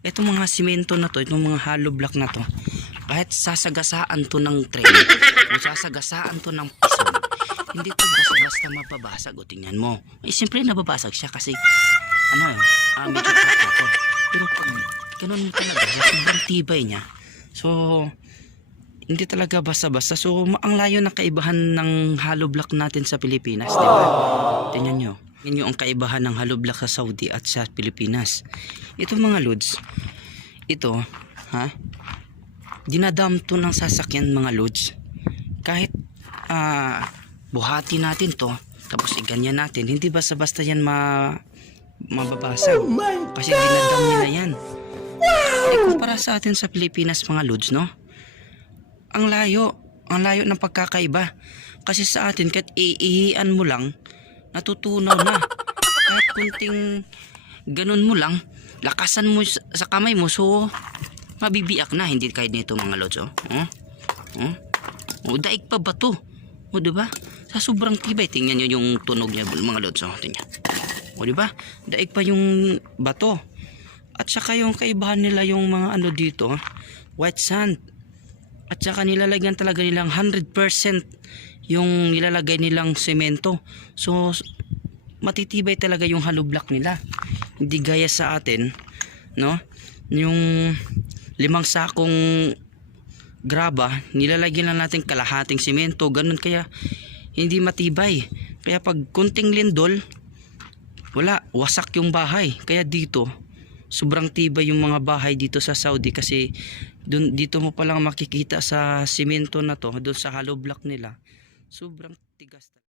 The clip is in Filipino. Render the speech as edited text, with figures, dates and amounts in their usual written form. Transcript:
Itong mga simento na to, itong mga hollow block na to, kahit sasagasaan to ng tren o sasagasaan to ng pison, hindi to basta-basta mababasag. O tingnan mo, eh siyempre nababasag siya kasi medyo crack ako. Pero pag ganun mo talaga, sobrang tibay niya. So hindi talaga basta-basta. So ang layo ng kaibahan ng hollow block natin sa Pilipinas, di ba? Tingnan nyo. Yan yung ang kaibahan ng hollow block sa Saudi at sa Pilipinas. Ito mga lods, ito, dinadam to ng sasakyan mga lods. Kahit buhati natin to, tapos iganyan natin, hindi basta-basta yan mababasag. Kasi dinadam nila yan. Kumpara sa atin sa Pilipinas mga lods, no? Ang layo ng pagkakaiba. Kasi sa atin, kahit iihian mo lang, natutunaw na. Kahit kunting ganun mo lang, lakasan mo sa kamay mo, so mabibiyak na. Hindi kahit nito mga lods, daig pa ba to? O diba? Sa sobrang tibay, tingnan nyo yung tunog niya mga lods, tingnan. O diba? Daig pa yung bato. At saka yung kaibahan nila yung mga dito, white sand. At saka nilalagyan talaga nilang 100% yung nilalagay nilang semento. So matitibay talaga yung hollow block nila. Hindi gaya sa atin, no? Yung 5 sakong graba, nilalagyan lang natin kalahating semento, ganun, kaya hindi matibay. Kaya pag kunting lindol, wala, wasak yung bahay. Kaya dito sobrang tibay yung mga bahay dito sa Saudi kasi dito mo palang makikita sa simento na to, doon sa hollow block nila, sobrang tigas.